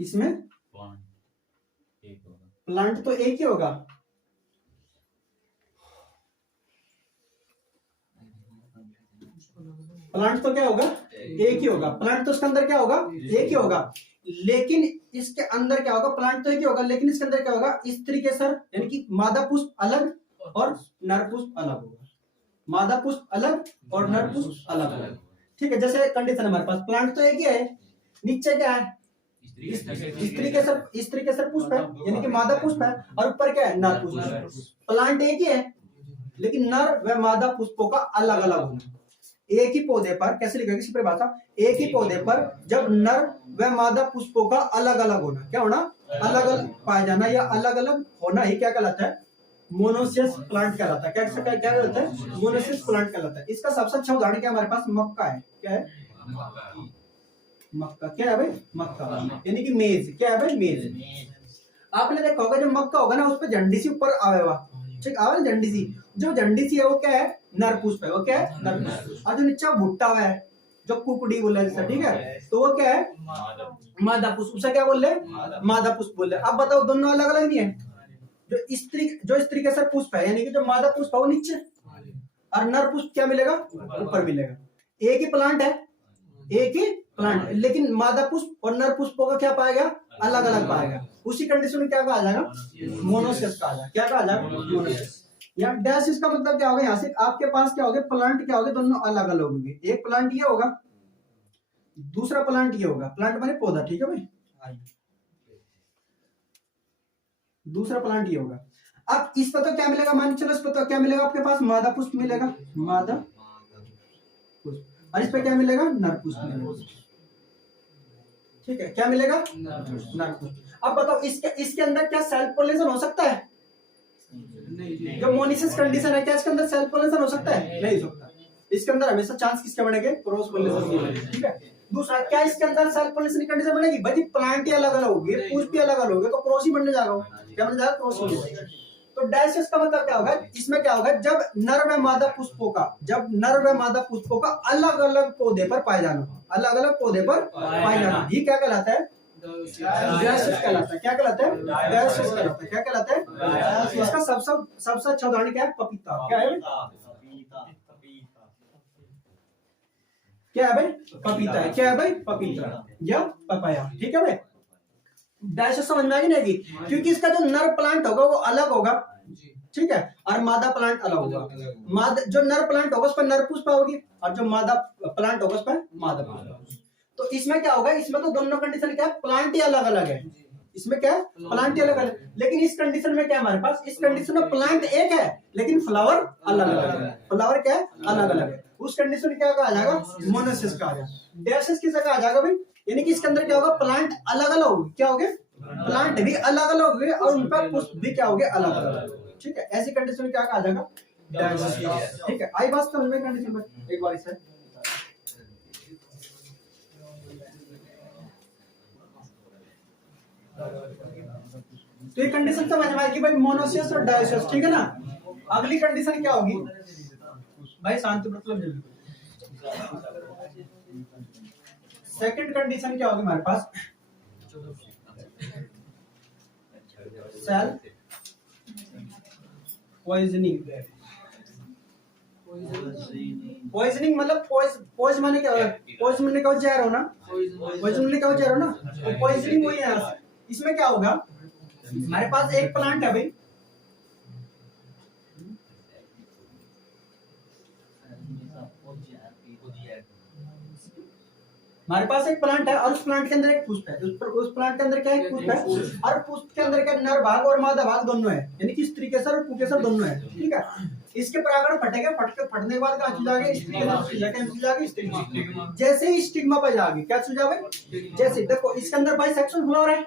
इसमें प्लांट तो एक ही होगा, प्लांट तो क्या होगा एक ही होगा, प्लांट तो इसके अंदर क्या होगा एक ही होगा, लेकिन इसके अंदर क्या होगा, प्लांट तो एक ही होगा लेकिन इसके अंदर क्या होगा, स्त्री केसर यानी कि मादा पुष्प अलग और नर पुष्प अलग होगा, मादा पुष्प अलग और नर पुष्प अलग होगा। ठीक है, जैसे कंडीशन हमारे पास प्लांट तो एक ही है, नीचे क्या है स्त्री केसर पुष्प है यानी कि मादा पुष्प है, और ऊपर क्या है नर पुष्प है। प्लांट एक ही है लेकिन नर व मादा पुष्पों का अलग अलग होना। एक ही पौधे पर कैसे लिखेंगे इसी परिभाषा, एक ही पौधे पर जब नर व मादा पुष्पों का अलग अलग होना, क्या होना अलग अलग पाया जाना या अलग अलग होना ही क्या कहलाता है, मोनोसियस प्लांट कहलाता है। क्या कहलाता है, मोनोसियस प्लांट कहलाता है। इसका सबसे अच्छा उदाहरण क्या हमारे पास मक्का है, क्या है मक्का, क्या है भाई मक्का यानी कि मेज, क्या है भाई मेज। आपने देखा होगा जब मक्का होगा ना उस पर झंडी सी ऊपर आवेगा, ठीक आवे झंडी सी, जो झंडी सी है वो क्या है नर पुष्प है, वो क्या है नर पुष्प, और जो नीचे भुट्टा हुआ है जो कुकड़ी बोले जिससे, ठीक है तो वो क्या है मादा पुष्प, उसे क्या बोल रहे मादा पुष्प बोल रहे। अब बताओ दोनों अलग अलग नहीं है, जो स्त्री केसर पुष्प है यानी कि जो मादा पुष्प है वो नीचे और नर पुष्प क्या मिलेगा ऊपर मिलेगा। एक ही प्लांट है, एक ही प्लांट लेकिन मादा पुष्प और नर पुष्पों का क्या पाएगा अलग अलग पाएगा। उसी कंडीशन में क्या कहा जाएगा मोनोसियस कहा जाएगा। क्या कहा जाएगा मोनोसियस। या डैसिस का मतलब क्या होगा, यहाँ से आपके पास क्या होगा प्लांट क्या होगा दोनों अलग अलग होंगे। एक प्लांट ये होगा दूसरा प्लांट ये होगा, प्लांट माने पौधा, ठीक है भाई, दूसरा प्लांट ये होगा। अब इस पर तो क्या मिलेगा, मान चलो इस पर तो क्या मिलेगा आपके पास मादा पुष्प मिलेगा, मादा पुष्प, और इस पे क्या मिलेगा नर पुष्प मिलेगा, ठीक है क्या मिलेगा नर पुष्प। अब बताओ इसके अंदर क्या सेल्फ पोलिनेशन हो सकता है, जो मोनोसियस कंडीशन है क्या इसके अंदर सेल्फ पोलिनेशन हो सकता है, नहीं हो सकता। इसके अंदर हमेशा चांस किसके बनेंगे क्रॉस पोलिनेशन के बनेंगे, ठीक है। दूसरा क्या इसके अंदर सेल्फ पोलिनेशन की कंडीशन बनेगी, भाई प्लांट ही अलग अलग होगी पुष्प भी अलग अलग होंगे तो क्रॉस ही बनने जाएगा, क्या बन जाएगा क्रॉस हो जाएगा। तो डैशेस का मतलब क्या होगा, इसमें क्या होगा जब नर व मादा पुष्पों का अलग अलग पौधे पर पाया जाना, अलग अलग पौधे पर पाया जाना, ये क्या कहलाता है डैशेस कहलाता है। क्या कहलाता है डैशेस कहलाता है। क्या कहलाता है। इसका सबसे अच्छा उदाहरण क्या है पपीता, क्या है क्या है भाई पपीता है, क्या है भाई पपीता या पपाया, ठीक है भाई। डैशेस समझ में आ गई नहीं, क्योंकि इसका जो नर प्लांट होगा वो अलग होगा, ठीक है, और मादा प्लांट अलग होगा। जो नर प्लांट होगा उस पर नर पुष्प होगी और जो मादा प्लांट होगा उस पर मादा पुष्प। तो इसमें क्या होगा, इसमें तो दोनों कंडीशन क्या है प्लांट ही अलग अलग है, इसमें क्या है प्लांट ही अलग अलग, लेकिन इस कंडीशन में क्या है हमारे पास, इस कंडीशन में प्लांट एक है लेकिन फ्लावर अलग अलग है, फ्लावर क्या है अलग अलग है। उस कंडीशन में क्या कहा जाएगा मोनोसिस कहा जाएगा। डैशेस किसे कहा जाएगा भाई, यानी कि इसके अंदर क्या होगा प्लांट अलग अलग होगी, क्या होगे प्लांट भी अलग अलग होंगे और उनका पुष्प भी क्या होंगे अलग अलग, ठीक है। ऐसी कंडीशन में क्या कहा जाएगा डैशेस, ठीक है। आई बात समझ में कंडीशन में एक बार इसे तो ये कंडीशन समझ में आएगी भाई मोनोसियस और डायोसियस, ठीक है ना। अगली कंडीशन क्या होगी भाई शांति मतलब सेकंड कंडीशन क्या होगी हमारे पास सेल पॉइजनिंग। पॉइजनिंग मतलब पॉइज माने क्या होगा, पॉइज माने क्या जहर होना, पॉइजन माने क्या जहर होना, तो पॉइजनिंग वही है। इसमें क्या होगा हमारे पास एक प्लांट है भाई, हमारे पास एक प्लांट है और उस प्लांट के अंदर एक पुष्प है, उस प्लांट के अंदर क्या है पुष्प है और पुष्प के अंदर क्या नर भाग और मादा भाग दोनों है, यानी कि स्त्री केसर और पुंकेसर दोनों है, ठीक है। इसके परागण फटेगा, फटने के बाद कहाँ चल जाएगा स्त्री, जैसे ही स्टिग्मा पे जाएगी क्या चल जाएगा, जैसे देखो इसके अंदर भाई सेक्सुअल फ्लावर है,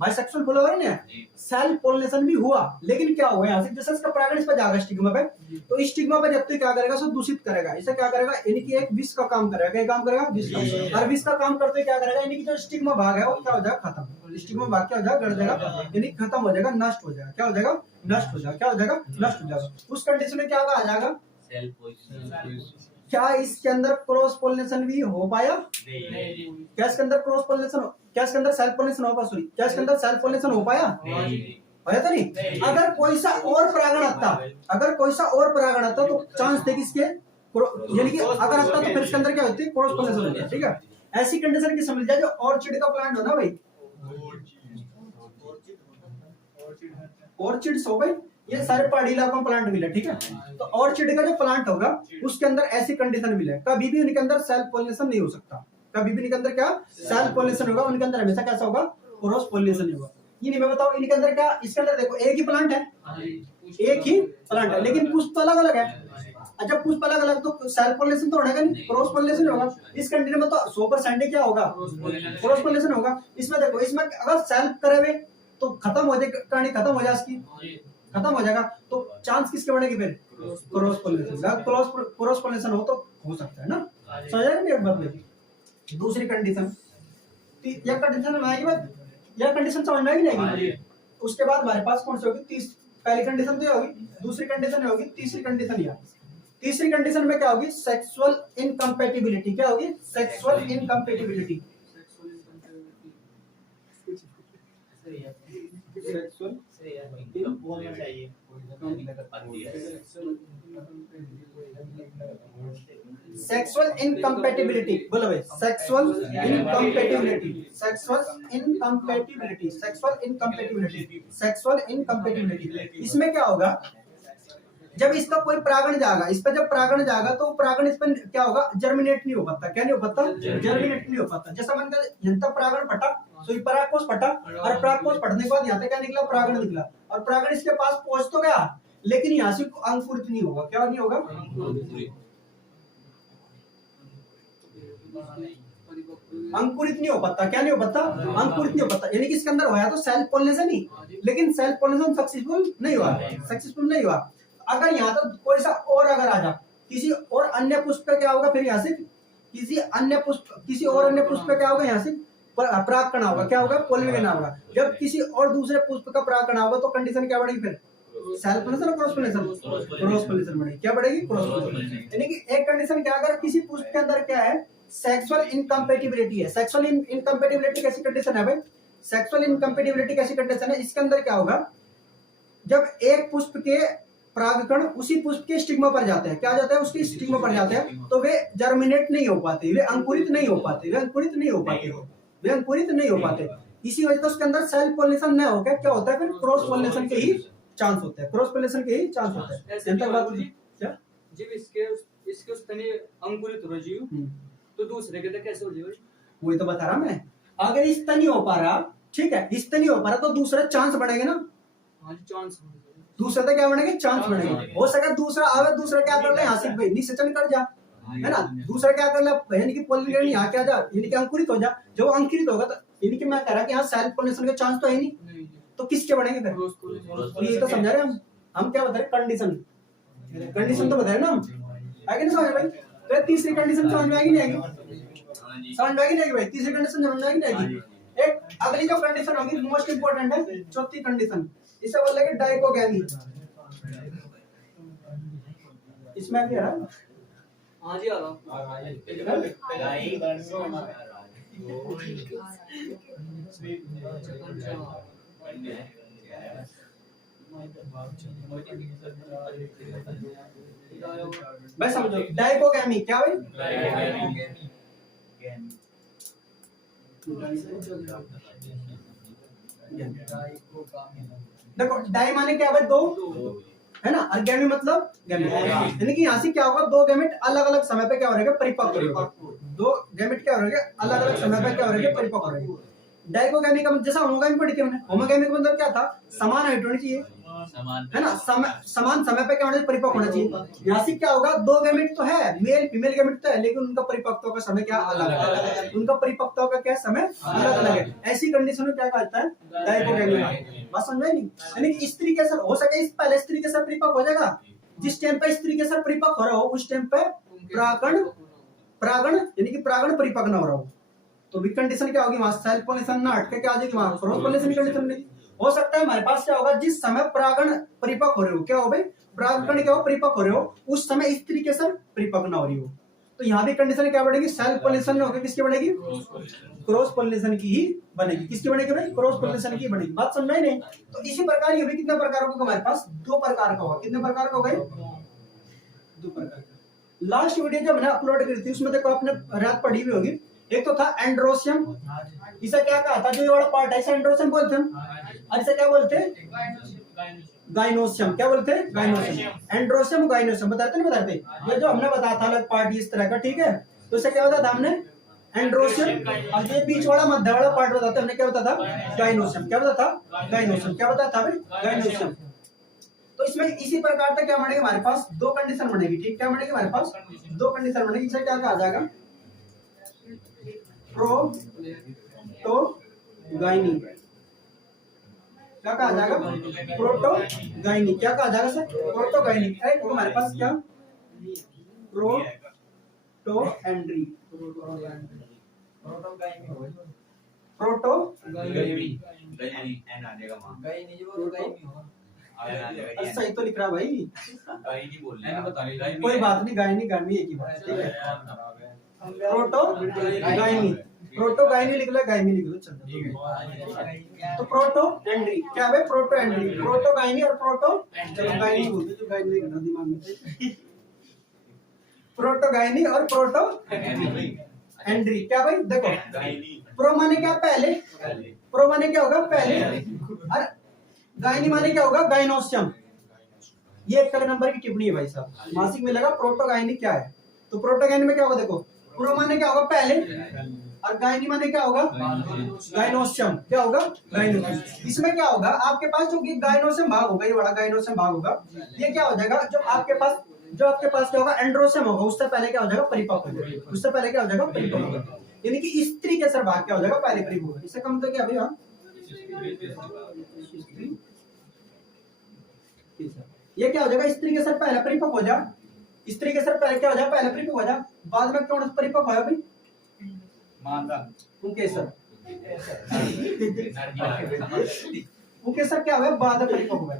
भाई सेक्सुअल फ्लावर है ना, सेल पोलिनेशन भी हुआ लेकिन क्या हुआ यहाँ से जैसे इसका परागण इस पर जाएगा स्टिग्मा पे, तो स्टिग्मा पे जब तक क्या करेगा उसे दूषित करेगा, इसे क्या करेगा यानी कि एक विष का काम करेगा, क्या काम करेगा विष का, और विष का काम करते क्या करेगा यानी कि जो स्टिग्मा भाग है वो क्या हो जाएगा खत्म, स्टिग्मा भाग क्या हो जाएगा गड़ जाएगा यानी खत्म हो जाएगा नष्ट हो जाएगा, क्या हो जाएगा नष्ट हो जाएगा, क्या हो जाएगा नष्ट हो जाएगा। उस कंडीशन में क्या आ जाएगा क्या इसके अंदर क्रॉस पोलिनेशन भी हो पाया? क्या इसके अंदर क्रॉस पोलिनेशन, क्या इसके अंदर सेल्फ पोलिनेशन हो पाया? सॉरी, क्या इसके अंदर सेल्फ पोलिनेशन हो पाया? होया तो नहीं। अगर कोई सा और परागण आता, अगर कोई सा और परागण आता तो चांस थे कि इसके, यानी कि अगर आता तो फिर इसके अंदर क्या होती है? क्रॉस पोलिनेशन होती है। ठीक है, ऐसी कंडीशन की समझ जाए जो ऑर्चिड का प्लांट हो ना भाई, ऑर्चिड्स हो गई, ये सारे पहाड़ी इलाकों में प्लांट मिले। ठीक है, तो ऑर्चिड का जो प्लांट होगा उसके अंदर ऐसी कंडीशन मिले, कभी भी उनके अंदर सेल्फ पोलिनेशन नहीं हो सकता, कभी भी उनके अंदर क्या सेल्फ पोलिनेशन होगा, उनके अंदर हमेशा कैसा होगा? क्रॉस पोलिनेशन होगा। ये नहीं मैं बताओ इनके अंदर क्या, इसके अंदर देखो एक ही प्लांट है, एक ही प्लांट है, लेकिन पुष्प तो अलग अलग है। अच्छा, पुष्प अलग अलग तो सेल्फ पोलिनेशन तो होगा नहीं, क्रॉस पोलिनेशन होगा। इस कंडीशन में तो 100% क्या होगा? क्रॉस पोलिनेशन होगा। इसमें देखो, इसमें अगर सेल्फ करे हुए तो खत्म हो जाए, कहानी खत्म हो जाए, इसकी खत्म हो जाएगा, तो चांस किसके बढ़ेगी? फिर क्रॉस पोलिनेशन। क्रॉस पोलिनेशन हो तो हो सकता है ना, समझ आएगा नहीं एक बात में। दूसरी कंडीशन, यह कंडीशन में आएगी बात, यह कंडीशन समझ में आएगी नहीं? उसके बाद हमारे पास कौन सी होगी? पहली कंडीशन तो होगी, दूसरी कंडीशन होगी, तीसरी कंडीशन या तीसरी कंडीशन में क्या होगी? Sexual incompatibility. क्या होगी? Sexual incompatibility. सेक्सुअल इनकम्पैटिबिलिटी बोलो भाई, sexual incompatibility, sexual incompatibility, sexual incompatibility, sexual incompatibility. इसमें क्या होगा? जब इसका कोई परागण जाएगा, इस पर जब परागण जाएगा तो परागण इस पर क्या होगा? जर्मिनेट नहीं हो पाता। क्या नहीं हो पाता? जर्मिनेट नहीं हो पाता। जैसा मन कर जनता परागण फटा, तो परागकोश फटा, और परागकोश फटने के बाद यहाँ से क्या निकला? परागण निकला, और परागण इसके पास पहुंच तो गया, लेकिन यहाँ से अंकुरित नहीं होगा। क्या नहीं होगा? अंकुरित नहीं हो पाता। क्या नहीं हो पाता? अंकुरित नहीं हो पाता। यानी कि इसके अंदर होया तो सेल्फ पोलिनेशन ही, लेकिन सेल्फ पोलिनेशन सक्सेसफुल नहीं हुआ, सक्सेसफुल नहीं हुआ। अगर यहाँ तो कोई सा और अगर आ जा, किसी और अन्य पुष्प पे क्या होगा? फिर यहाँ से किसी अन्य पुष्प, किसी और अन्य पुष्प पे क्या होगा? यहाँ से परागकण होगा। क्या होगा? पोलिनेशन होगा। जब किसी और दूसरे पुष्प का परागकण होगा तो कंडीशन क्या बढ़ेगी? फिर सेल्फ पोलिनेशन और क्रॉस पोलिनेशन? क्रॉस पोलिनेशन बढ़ेगी। क्या बढ़ेगी? Cross pollination. यानी कि एक कंडीशन क्या, अगर किसी पुष्प के अंदर क्या है? सेक्सुअल इनकम्पैटिबिलिटी है। सेक्सुअल इनकम्पैटिबिलिटी कैसी कंडीशन है भाई? सेक्सुअल इनकम्पैटिबिलिटी कैसी कंडीशन है? इसके अंदर क्या होगा? जब एक पुष्प के परागकण उसी पुष्प के स्टिग्मा पर जाते हैं, क्या जाता है? उसके स्टिग्मा पर जाते हैं, तो वे जर्मिनेट नहीं हो पाते, वे अंकुरित नहीं हो पाते, वे अंकुरित नहीं हो पाते, वे अंकुरित नहीं हो पाते। इसी वजह से उसके अंदर सेल्फ पोलिनेशन न होकर क्या होता है? फिर क्रॉस पोलिनेशन के ही चांस होते हैं, क्रॉस पोलिनेशन के ही चांस होते हैं। क्या जब इसके स्तनी अंकुरित हो जीव, तो दूसरे के कैसे हो जाएगा? वही तो बता रहा मैं। अगर इस तनी हो पा रहा, ठीक है, इस तनी हो पा रहा, तो दूसरा चांस बढ़ेगा ना। हाँ, चांस दूसरा तो क्या बढ़ेगा? चांस बढ़ेगा। हो सके दूसरा आवे, दूसरा क्या कर ले? यहाँ से भाई निषेचन कर जा, है ना। दूसरा क्या कर ले? यानी कि पोलिनेशन यहाँ क्या जा, यानी कि अंकुरित हो जा। जब अंकुरित होगा तो यानी कि मैं कह रहा कि यहाँ सेल्फ पोलिनेशन का चांस तो है नहीं, तो किसके बढ़ेंगे फिर? तो ये तो समझा रहे हम क्या बता रहे? कंडीशन, कंडीशन तो बताए ना हम, आगे नहीं समझ भाई? तो तीसरी कंडीशन समझ में आएगी नहीं आएगी? समझ में आएगी नहीं भाई? तीसरी कंडीशन समझ में आएगी नहीं आएगी? एक अगली जो कंडीशन होगी मोस्ट इंपोर्टेंट है, चौथी कंडीशन, इसे बोल रहे डाइकोगैमी। इसमें क्या है? हाँ जी, आ रहा भाई समझो डाइकोगैमी क्या भाई? देखो डाई माने क्या भाई? दो, है ना, और गैमी मतलब गैमेट। यानी कि यहाँ से क्या होगा? दो गैमेट अलग अलग समय पे क्या हो रहे हैं? परिपक्व हो रहे हैं। दो गैमेट क्या हो रहे हैं? अलग अलग समय पे क्या हो रहे हैं? परिपक्व हो रहे हैं। डाइकोगैमी का जैसा होमोगैमी पढ़ी थी हमने, होमोगैमी का मतलब क्या था? समान हाइट होनी चाहिए, है ना, समान समय पे क्या होना चाहिए? परिपक्व होना चाहिए। यहाँ से क्या होगा? दो गैमेट तो है, मेल फीमेल गैमेट तो है, लेकिन उनका परिपक्वता का समय क्या अलग है, उनका परिपक्वता का क्या समय अलग अलग है। ऐसी कंडीशन में क्या कहता है? डाइकोगैमी। बात समझ नहीं? यानी कि इस तरीके से हो सके, इस पहले इस तरीके से परिपक्व हो जाएगा, जिस टाइम पे इस तरीके से परिपक्व हो रहा हो उस टाइम पे परागण यानी कि परागण परिपक्व न हो रहा हो, तो भी कंडीशन क्या होगी? वहां सेल्फ पोलिनेशन ना हटके क्या आ जाएगी? वहां क्रॉस पोलिनेशन की कंडीशन नहीं हो सकता है। हमारे पास क्या होगा? जिस समय परागण परिपक्व हो रहे हो, क्या हो भाई? परागण क्या हो? परिपक्व हो रहे हो, उस समय इस तरीके से परिपक्व ना हो रही हो, तो यहाँ भी कंडीशन क्या बनेगी, सेल्फ पोलिनेशन होगी, किसकी बनेगी, क्रॉस पोलिनेशन की ही बनेगी। किसकी बनेगी भाई, क्रॉस पोलिनेशन की बनेगी। बात समझ में नहीं? तो इसी प्रकार ये भी कितने प्रकार का हमारे पास, 2 प्रकार का होगा। कितने प्रकार का होगा, 2 प्रकार का। लास्ट वीडियो जब मैंने अपलोड करी थी उसमें देखो आपने रात पढ़ी हुई होगी, एक तो था एंड्रोसियम, इसे क्या कहा था, जो ये वाला पार्ट है इसे एंड्रोसियम बोलते हैं, और इसे क्या बोलते हैं, गाइनोसियम। क्या बोलते हैं, गाइनोसियम। एंड्रोसियम गाइनोसियम बताते नहीं बताते, ये जो हमने बताया था अलग पार्ट इस तरह का, ठीक है। तो इसे क्या बताया था हमने, एंड्रोसियम, और ये बीच वाला मध्य वाला पार्ट बताते हमने क्या बताया था, गाइनोसियम। क्या बताया था, गाइनोसियम। क्या बताया था भाई, गाइनोसियम। तो इसमें इसी प्रकार से क्या बनेगा हमारे पास, 2 कंडीशन बनेगी, ठीक। क्या बनेगी हमारे पास, 2 कंडीशन बनेगी। इसे क्या कहा जाएगा, प्रोटोगाइनी। क्या कहा जाएगा, प्रोटोगाइनी। क्या कहा जाएगा सर, प्रोटोगाइनी। तो हमारे पास क्या, प्रोटोएंड्री, सही तो लिख रहा भाई, कोई बात नहीं, गायनी गायनी एक ही बात, ठीक है। प्रोटोगाइनी, प्रोटोगाइनी लिख लो, गायनी लिख लो, चलो। तो प्रोटोएंड्री क्या है, प्रोटोएंड्री, प्रोटोगाइनी और प्रोटो, चलो गायनी बोल दो, जो गायनी लिखना दिमाग में। प्रोटोगाइनी और प्रोटोएंड्री क्या भाई, देखो प्रो माने क्या, पहले, प्रो माने क्या होगा, पहले, और गायनी माने क्या होगा, गाइनोसियम। ये 1 नंबर की टिप्पणी है भाई साहब, मासिक में लगा प्रोटोगाइनी क्या है। तो प्रोटोगाइनी में क्या होगा, देखो प्रो माने क्या होगा, पहले, और गायनी माने क्या होगा, गाइनोसियम। क्या होगा, गाइनोसियम। इसमें क्या होगा, आपके पास जो गाइनोसियम भाग होगा, ये बड़ा गाइनोसियम भाग होगा, ये क्या हो जाएगा, जो आपके पास क्या होगा, एंड्रोसियम होगा, उससे पहले क्या हो जाएगा, परिपक्व हो जाएगा, उससे पहले क्या हो जाएगा, परिपक्व हो जाएगा। यानी कि स्त्री केसर भाग क्या हो जाएगा, पहले परिपक्व होगा। इससे कम तो क्या भैया, ये क्या हो जाएगा, स्त्री केसर पहले परिपक्व हो जा, स्त्री केसर पहले क्या हो जाए, पहले परिपक्व हो जा, बाद में कौन परिपक्व होगा भाई, पुंकेसर। पुंकेसर क्या हुआ, बाद में परिपक्व हुआ।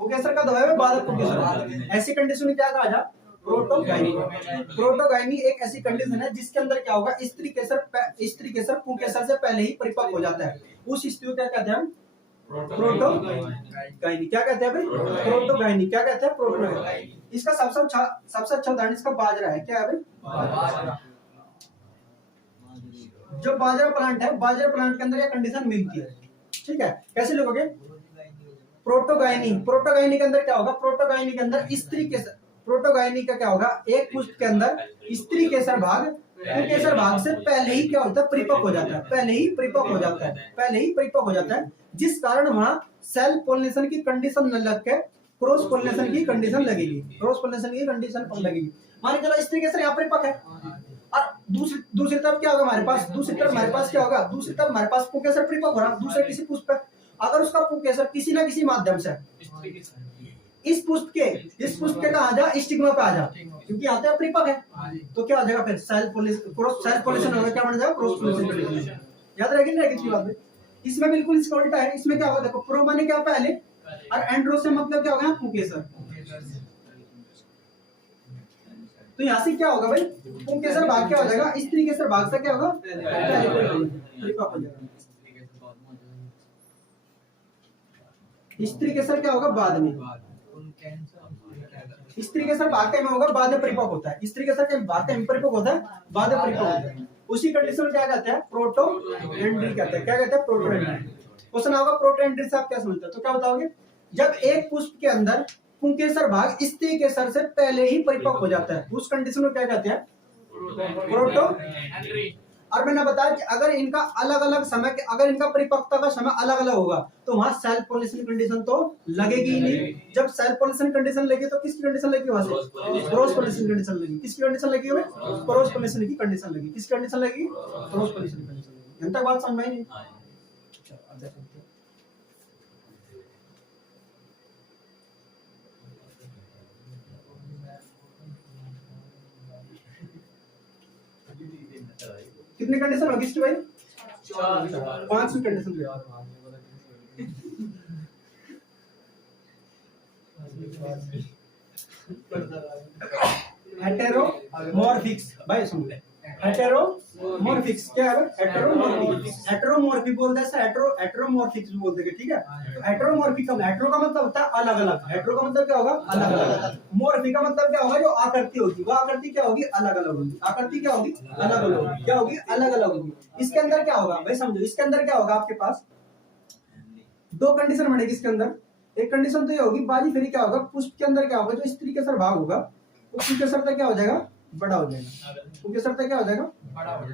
पुंकेसर का दवा है बाद में पुंकेसर। ऐसी कंडीशन में क्या कहा जा, प्रोटोगाइनी। प्रोटोगाइनी एक ऐसी कंडीशन है जिसके अंदर क्या होगा, स्त्री केसर पुंकेसर से पहले ही परिपक्व हो जाता है। उस स्थिति को क्या कहते हैं, प्रोटोगाइनी। क्या कहते हैं भाई, प्रोटोगाइनी। क्या कहते हैं, प्रोटोगाइनी। इसका सबसे अच्छा उदाहरण इसका बाजरा है। क्या है भाई, जो बाजरा प्लांट है, बाजरा प्लांट के अंदर ये कंडीशन मिलती है, ठीक है। कैसे लिखोगे, प्रोटोगाइनी। प्रोटोगाइनी के अंदर क्या होगा, प्रोटोगाइनी के अंदर स्त्री केसर, प्रोटोगाइनी का क्या होगा, एक पुष्प के अंदर स्त्री केसर भाग पुंकेसर भाग से पहले ही क्या होता है, परिपक्व हो जाता है, पहले ही परिपक्व हो जाता है, पहले ही परिपक्व हो जाता है, जिस कारण वहां सेल्फ पोलिनेशन की कंडीशन न लग के क्रॉस पोलिनेशन की कंडीशन लगेगी, क्रॉस पोलिनेशन की कंडीशन लगेगी। मान के चलो स्त्री केसर यहाँ परिपक्व है, और दूसरी तरफ क्या होगा हमारे पास, दूसरी तरफ हमारे पास क्या होगा, दूसरी तरफ हमारे पास पुंकेसर परिपक्व हो रहा, दूसरे किसी पुष्प पे, अगर उसका पुंकेसर किसी ना किसी माध्यम से इस पुष्प के कहा जा, स्टिग्मा पे आ जा, क्योंकि यहाँ पे परिपक्व है, तो क्या हो जाएगा फिर, सेल्फ पोलिनेशन होगा, क्या बन जाएगा, क्रॉस पोलिनेशन। याद रहेगी नहीं रहेगी बात में। इसमें बिल्कुल इसका उल्टा है, इसमें क्या होगा, देखो प्रो माने क्या पहले, और एंड्रोसियम मतलब क्या होगा, पुंकेसर। तो यहाँ से क्या होगा भाई, पुंकेसर भाग क्या हो जाएगा, स्त्री केसर भाग से क्या होगा, परिपक्व हो जाएगा। स्त्री केसर क्या होगा, बाद में, स्त्री केसर भाग में होगा, बाद में परिपक्व होता है, स्त्री केसर के भाग में परिपक्व होता है, बाद में परिपक्व होता है। उसी कंडीशन में क्या कहते हैं, प्रोटोएंड्री कहते हैं। क्या कहते हैं, प्रोटोएंड्री। क्वेश्चन होगा प्रोटोएंड्री से आप क्या समझते हो, तो क्या बताओगे, जब एक पुष्प के अंदर पुंकेसर भाग स्त्री केसर से पहले ही परिपक्व हो जाता है, उस कंडीशन में क्या कहते हैं, प्रोटोएंड्री। और मैंने बताया कि अगर इनका अलग अलग समय, अगर इनका परिपक्वता का समय अलग अलग होगा तो वहां सेल्फ पोलिनेशन कंडीशन तो लगेगी ही नहीं। जब सेल्फ पोलिनेशन कंडीशन लगी तो किसकी कंडीशन लगी, वहां से क्रॉस पोलिनेशन कंडीशन लगी। किसकी कंडीशन लगी, क्रॉस पोलिनेशन की कंडीशन लगी। किसकी कंडीशन लगी, क्रॉस पोलिनेशन की कंडीशन लगी। यहां तक बात समझ में आई नहीं? कितने कंडीशन होगी इसकी भाई, 5 कंडीशन। हेटेरोमॉर्फिक्स भाई सुन ले, हेटेरोमॉर्फिक्स क्या है? हेटेरोमॉर्फिक, हेटेरोमॉर्फिक बोलते हैं, हेटेरोमॉर्फिक्स बोलते हैं, ठीक है। तो हेटेरोमॉर्फिक का हेटेरो का मतलब होता है अलग अलग, हेटेरो का मतलब क्या होगा? अलग अलग। मॉर्फिक का मतलब क्या होगा? जो आकृति होगी, वो आकृति क्या होगी? अलग अलग होगी। आकृति क्या होगी? अलग अलग होगी। क्या होगी? अलग अलग होगी। इसके अंदर क्या होगा भाई समझो, इसके अंदर क्या होगा? आपके पास दो कंडीशन बनेगी इसके अंदर। एक कंडीशन तो ये होगी बाजी फेरी, क्या होगा? पुष्प के अंदर क्या होगा? जो स्त्री के सर भाग होगा वो पुष्प क्या हो जाएगा? बड़ा हो जाएगा। पुष्प क्या हो जाएगा? बड़ा हो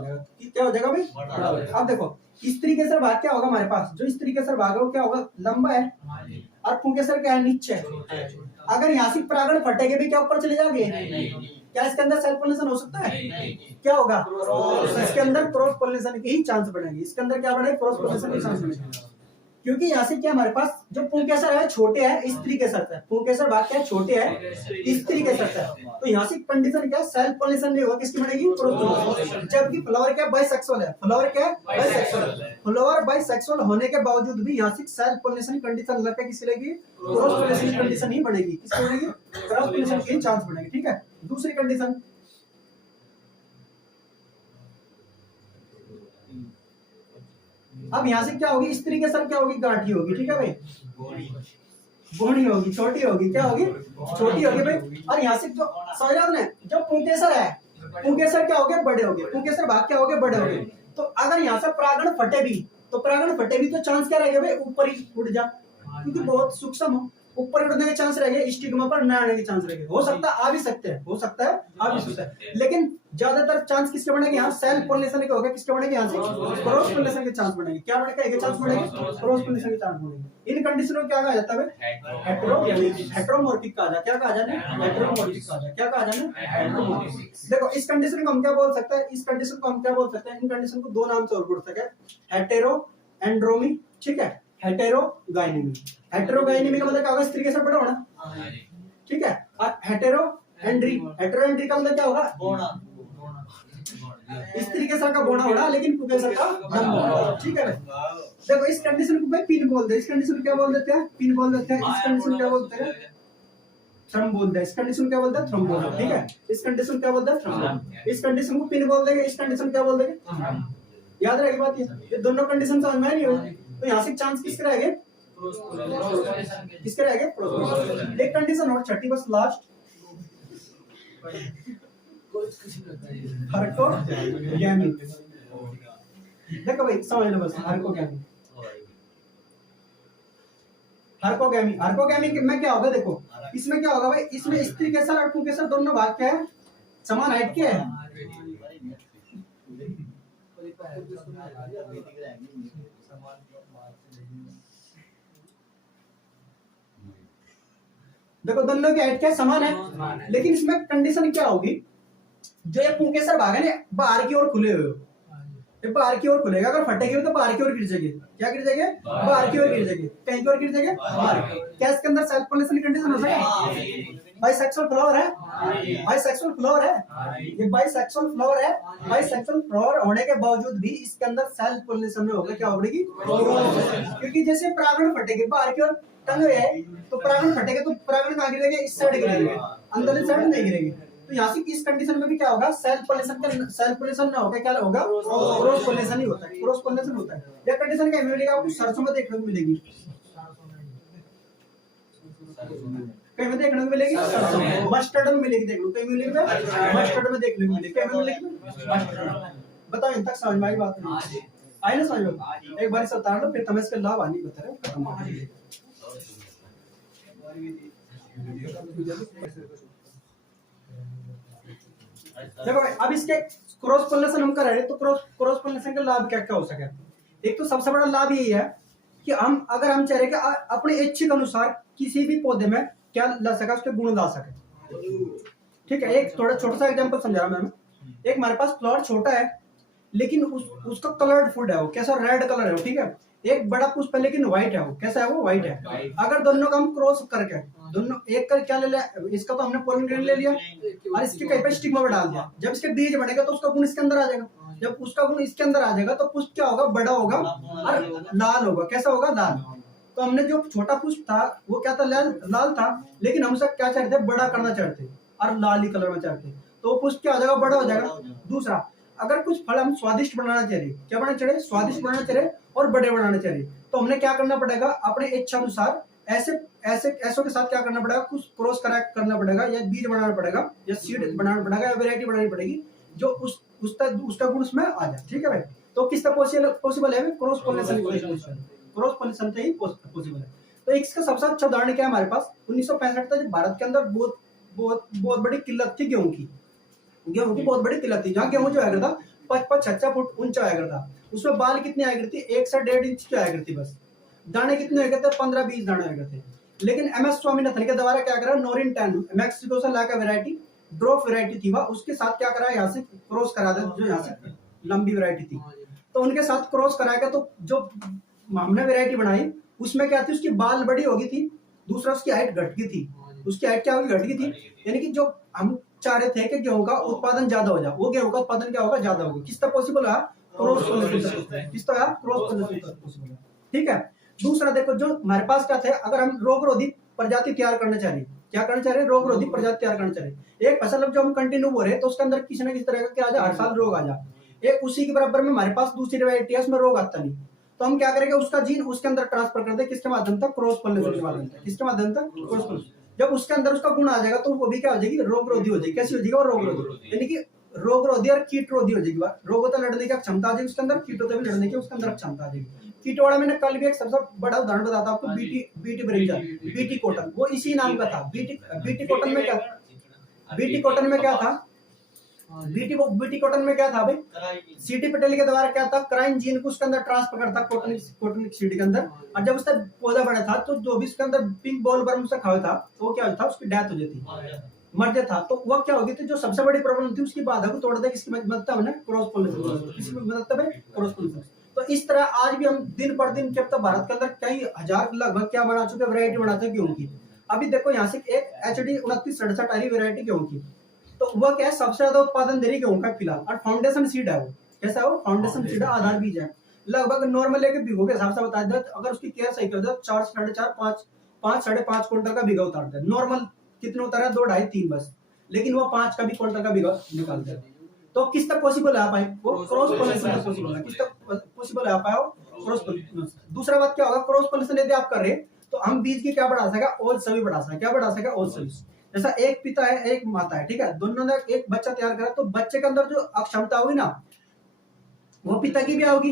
जाएगा। क्या हो जाएगा भाई? बड़ा हो जाएगा। अब देखो स्त्री के सर भाग क्या होगा हमारे पास? जो स्त्री के सर भाग है वो क्या होगा? लंबा है, और पुंकेसर क्या है? नीचे है। अगर यहाँ से परागण फटेगे भी क्या ऊपर चले जाओगे? क्या इसके अंदर सेल्फ पोलिनेशन हो सकता है? क्या होगा? इसके अंदर क्रॉस पोलिनेशन के ही चांस बढ़ेंगे। इसके अंदर क्या बढ़ेगा? क्रॉस पोलिनेशन के चांस बढ़ेंगे। क्योंकि यहाँ से क्या हमारे पास जो पुंकेसर है छोटे है स्त्री के साथ है, पुंकेसर भाग क्या है? छोटे है स्त्री के साथ है। तो यहाँ से कंडीशन क्या? सेल्फ पोलिनेशन नहीं होगा, किसकी बनेगी? जबकि फ्लावर क्या? बाइसेक्सुअल है। फ्लावर क्या? बाइसेक्सुअल। फ्लावर बाइसेक्सुअल होने के बावजूद भी यहाँ से सेल्फ पोलिनेशन कंडीशन लग के किसकी लगेगी? क्रॉस पोलिनेशन कंडीशन ही बनेगी। किसकी बनेगी? क्रॉस पोलिनेशन की चांस बनेगी, ठीक है। दूसरी कंडीशन, अब यहाँ से क्या होगी? स्त्री के सर क्या होगी? गांठी होगी, ठीक है भाई। बोनी होगी, छोटी होगी। क्या होगी? छोटी होगी भाई। और यहाँ से जो समझ ने जो पुंकेसर है, पुंकेसर क्या हो गए? बड़े हो गए। पुंकेसर भाग क्या हो गए? बड़े हो गए। तो अगर यहाँ से परागण फटे भी तो चांस क्या रहेगा भाई? ऊपर ही उड़ जा, क्योंकि बहुत सूक्ष्म हो। ऊपर उड़ने के चांस रहेंगे, स्टिग्मा पर न आने के चांस रहेंगे। हो सकता है आ भी सकते हैं, हो सकता है आ भी सकता है, लेकिन ज्यादातर चांस किसके बनेंगे? यहाँ सेल्फ पोलिनेशन के होगा। किसके बनेंगे? यहाँ से क्रॉस पोलिनेशन के चांस बनेंगे। क्या बनेगा? एक चांस बनेगा, क्रॉस पोलिनेशन के चांस बनेंगे। इन कंडीशनों को क्या कहा जाता है? हेटेरोमॉर्फिक कहा जाता है। क्या कहा जाता है? हेटेरोमॉर्फिक कहा जाता है। क्या कहा जाता है? हेटेरोमॉर्फिक। देखो इस कंडीशन को हम क्या बोल सकते हैं? इस कंडीशन को हम क्या बोल सकते हैं? इन कंडीशन को दो नाम से और बोल सकते हैं, हेटेरो एंड्रोमी, ठीक है, हेटेरोगाइनेमी। हेटेरोगाइनेमी का मतलब क्या होगा? स्त्री के साथ बड़ा होना, ठीक है। और हेटेरो एंड्री का मतलब क्या होगा? स्त्री के साथ का बोना होना, लेकिन पुंकेसर का लंबा होना, ठीक है। देखो इस कंडीशन को भाई पिन बोलते हैं। इस कंडीशन को क्या बोल देते हैं? पिन बोल देते हैं। इस कंडीशन को क्या बोलते हैं? थ्रम बोलते हैं। इस कंडीशन क्या बोलते हैं? थ्रम बोलते हैं, ठीक है। इस कंडीशन क्या बोलते हैं? थ्रम। इस कंडीशन को पिन बोल देंगे, इस कंडीशन क्या बोल देंगे? याद रहेगी बात ये दोनों कंडीशन समझ में नहीं होगी तो यहाँ से चांस किसके रहेंगे? किसके रहेंगे? एक कंडीशन और छठी बस लास्ट, हार्कोगैमी। देखो भाई समझ लो बस, हार्कोगैमी में क्या होगा? देखो इसमें क्या होगा भाई? इसमें स्त्री के साथ और पुंकेसर दोनों भाग क्या है? समान हाइट के है। देखो दोनों की हाइट क्या समान है, लेकिन इसमें कंडीशन क्या होगी? जो ये पुंकेसर भाग है ना बाहर की ओर खुले हुए, बाहर की ओर खुलेगा। अगर फटेगी तो बाहर की ओर गिर जाएगी। क्या गिर जाएगी? बाहर की ओर गिर जाएगी। कहीं की ओर गिर जाएगी? बाहर। क्या इसके अंदर सेल्फ पोलिनेशन कंडीशन हो सके? बाइसेक्सुअल फ्लावर है, बाइसेक्सुअल फ्लावर है, ये बाइसेक्सुअल फ्लावर है। बाइसेक्सुअल फ्लावर होने के बावजूद भी इसके अंदर सेल्फ पोलिनेशन में होगा क्या होगी? क्योंकि जैसे परागण फटेगी बाहर की ओर टंग हुए है, तो परागण फटेगा तो परागण कहाँ गिरेगा? इस साइड गिरेगा, अंदर इस साइड नहीं गिरेगी। तो यहाँ से इस कंडीशन में भी क्या होगा? सेल्फ पोलिनेशन ना होगा, क्या होगा? क्रॉस पोलिनेशन ही होता है, क्रॉस पोलिनेशन होता है। यह कंडीशन क्या मिलेगा? आपको सरसों में देखने को मिलेगी, कहीं में देखने को मिलेगी, मस्टर्ड में मिलेगी, देख लो कहीं मिलेगी, मस्टर्ड में देखने को मिलेगी, कहीं में मिलेगी मस्टर्ड। बताओ इन तक समझ में आई बात? नहीं आई ना समझ में? एक बार से उतार लो, फिर तुम्हें इसके लाभ आनी बता रहे खत्म हो जाएगी। देखो भाई अब इसके क्रॉस पोलिनेशन हम कर रहे हैं, तो क्रॉस पोलिनेशन का लाभ क्या क्या हो सके? एक तो सबसे बड़ा लाभ यही है कि हम अगर हम चाह रहे कि अपने इच्छा के अनुसार किसी भी पौधे में क्या ला सके, उसके गुण ला सके, ठीक है। एक थोड़ा छोटा सा एग्जांपल समझा रहा मैं। एक हमारे पास फ्लावर छोटा है लेकिन उसका कलर्ड फूड है, वो कैसा? रेड कलर है वो, ठीक है। एक बड़ा पुष्प है लेकिन व्हाइट है, वो कैसा है? वो व्हाइट है। अगर दोनों का हम क्रॉस करके दोनों एक कर क्या ले लिया? इसका तो हमने पोलन ग्रेन ले लिया और इसके कहीं पे स्टिग्मा में डाल दिया। जब इसके बीज बढ़ेगा तो उसका गुण इसके अंदर आ जाएगा। जब उसका गुण इसके अंदर आ जाएगा तो पुष्प क्या होगा? बड़ा होगा और लाल होगा। कैसा होगा? लाल। तो हमने जो छोटा पुष्प था वो क्या था, लाल लाल था, लेकिन हम सब क्या चाहते थे, बड़ा करना चाहते और लाल ही कलर में चाहते, तो वो पुष्प क्या हो जाएगा, बड़ा हो जाएगा। दूसरा, अगर कुछ फल हम स्वादिष्ट बनाना चाह रहे, क्या बनाना चाह रहे, स्वादिष्ट बनाना चाह रहे और बड़े बनाना चाह रहे, तो हमने क्या करना पड़ेगा, अपने इच्छा अनुसार ऐसे ऐसे ऐसों के साथ क्या करना पड़ेगा, कुछ क्रॉस करना पड़ेगा, या बीज बनाना पड़ेगा, या सीड बनाना पड़ेगा, या वेरायटी बनानी पड़ेगी जो उसका गुण उसमें आ जाए। ठीक है भाई, तो किसका पॉसिबल है, क्रॉस पॉलिनेशन, क्रॉस पॉलिनेशन से ही पॉसिबल है। तो इसका सबसे अच्छा उदाहरण क्या है हमारे पास, 1965 तक भारत के अंदर बहुत बहुत बहुत बड़ी किल्लत थी गेहूं की बहुत बड़ी किल्लत थी, जहाँ गेहूं जो आया करता 5-6 फुट ऊंचा आया करता, उसमें बाल कितनी आया करती, 1 से 1.5 इंच की आया करती, बस दाने कितने आया करते, 15-20 दाने आया करते। लेकिन MS स्वामीनाथन के द्वारा क्या करा, नोरिन 10 मैक्सिको से लाकर वैरायटी, ड्रॉप वैरायटी थी वह, उसके साथ क्या करा, यहाँ से क्रॉस करा दे, जो यहाँ से लंबी वैरायटी थी, तो उनके साथ क्रॉस कराया, तो जो हमने वैरायटी बनाई उसमें क्या थी, उसकी बाल बड़ी होगी थी, दूसरा उसकी हाइट घट गई थी, उसकी हाइट क्या होगी, घट गई थी, यानी कि जो हम चाह रहे थे कि गेहूं का उत्पादन ज्यादा हो जाए, वो गेहूं का उत्पादन क्या होगा, ज्यादा होगा। किसका पॉसिबल है, क्रॉस पॉलिनेशन, किसका है, क्रॉस पॉलिनेशन पॉसिबल है। ठीक है, दूसरा देखो, जो हमारे पास क्या थे, अगर हम रोगरोधी प्रजाति तैयार करना चाह रहे, क्या करना चाह रहे, रोगरोधी प्रजाति तैयार करना चाह रहे, एक फसल जो हम कंटिन्यू हो रहे हैं तो उसके अंदर किसी ना किसी तरह का क्या आ जाए, हर साल रोग आ जाए, एक उसी के बराबर में हमारे पास दूसरी वैरायटी है, उसमें रोग आता नहीं, तो हम क्या करेंगे, उसका जीन उसके अंदर ट्रांसफर कर दे, किसके माध्यम तक, क्रॉस पॉलिनेशन के माध्यम से, किसके माध्यम तक, क्रॉस पॉलिनेशन। जब उसके अंदर उसका गुण आ जाएगा तो वो भी क्या हो जाएगी, रोगरोधी हो जाएगी। कैसी हो जाएगी, और रोगरोधी, यानी कि रोगरोधी और कीटरोधी हो जाएगी, रोगों से लड़ने की क्षमता आ जाएगी उसके अंदर, कीटों से भी लड़ने की उसके अंदर क्षमता आ जाएगी। कीटों मैंने कल भी एक सबसे बड़ा उदाहरण बताता आपको, बीटी ब्रिंजल, बीटी कॉटन, वो इसी नाम का था। बीटी कॉटन में क्या, बीटी कॉटन में क्या था, बीटी कॉटन में क्या था भाई, सीटी पटेल के द्वारा क्या था, क्राइन जीन को उसके अंदर ट्रांसफर करता कॉटन सीड के अंदर, और जब उसका पौधा बड़ा था तो जो भी उसके अंदर पिंक बॉल वर्म से खाया था, तो वो क्या था, उसकी डेथ हो जाती, मर जाता था। तो वह क्या होगी थी, जो सबसे बड़ी प्रॉब्लम थी उसकी बाधा को तोड़ दे, किसकी मदद हमने, क्रॉस पॉलिनेशन, किसकी मदद है, क्रॉस पॉलिनेशन। तो इस तरह आज भी हम दिन पर दिन जब तक भारत के अंदर कई हजार लगभग क्या बना चुके, वैरायटी बनाते हैं गेहूं की। अभी देखो यहाँ से एक HD 2967 आ रही वैरायटी गेहूं की, तो वह क्या है, सबसे ज्यादा उत्पादन दे रही गेहूं का फिलहाल, और फाउंडेशन सीड है वो, कैसा है वो, फाउंडेशन सीड है, आधार बीज है। लगभग नॉर्मल लेके बीघों के हिसाब से बताया जाए, अगर उसकी केयर सही कर दे, 4 से 4.5 5 5.5 क्विंटल का बीघा उतारता है। नॉर्मल कितने उतारा है, 2 2.5 3 बस, लेकिन वो 5 का भी क्विंटल का बीघा निकालता है। तो किस तक पॉसिबल है आप आए, वो क्रॉस पॉलिनेशन तक पॉसिबल है, किस तक पॉसिबल है आप आए, क्रॉस पॉलिनेशन। दूसरा बात क्या होगा, क्रॉस पॉलिनेशन यदि आप कर रहे तो हम बीज की क्या बढ़ा सकेगा, ओज सभी बढ़ा सकेगा, क्या बढ़ा सकेगा, ओज सभी। जैसा एक पिता है एक माता है, ठीक है, दोनों ने एक बच्चा तैयार करा, तो बच्चे के अंदर जो अक्षमता होगी ना, वो पिता की भी होगी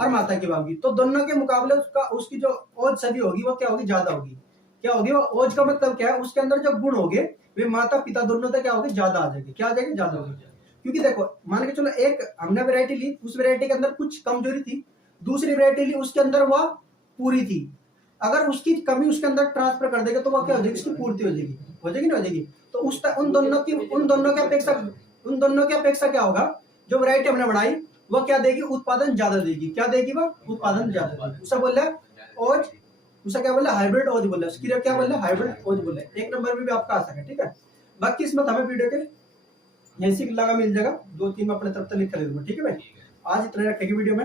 और माता की भी होगी, तो दोनों के मुकाबले उसका उसकी जो ओज सभी होगी वो क्या होगी, ज्यादा होगी। क्या होगी, वो ओज का मतलब क्या है, उसके अंदर जो गुण होंगे वे माता पिता दोनों तक क्या होगी, ज्यादा आ जाएगी, क्या आ जाएगी, ज्यादा होगी। क्योंकि देखो मान के चलो, एक हमने वैरायटी ली, उस वैरायटी के अंदर कुछ कमजोरी थी, दूसरी वैरायटी ली उसके अंदर वह पूरी थी, अगर उसकी कमी उसके अंदर ट्रांसफर कर देगा तो वह क्या हो जाएगी, उसकी पूर्ति हो जाएगी, नहीं हो जाएगी। तो उन दोनों की अपेक्षा क्या होगा, जो वैरायटी हमने बढ़ाई वो क्या देगी, उत्पादन ज्यादा देगी, क्या देगी, वो उत्पादन ज्यादा देगी। उसे बोल रहा है ओज, उसे क्या बोल रहा है, हाइब्रिड ओज बोल रहा है, उसकी क्या बोल रहा है, हाइब्रिड ओज बोल रहा है। 1 नंबर में भी आपका आ सके, ठीक है। बाकी इसमें हमें वीडियो के यहीं से लगा मिल जाएगा, 2-3 में अपने तरफ से लिख कर दे दूंगा, ठीक है भाई। आज इतना रखेगी वीडियो में।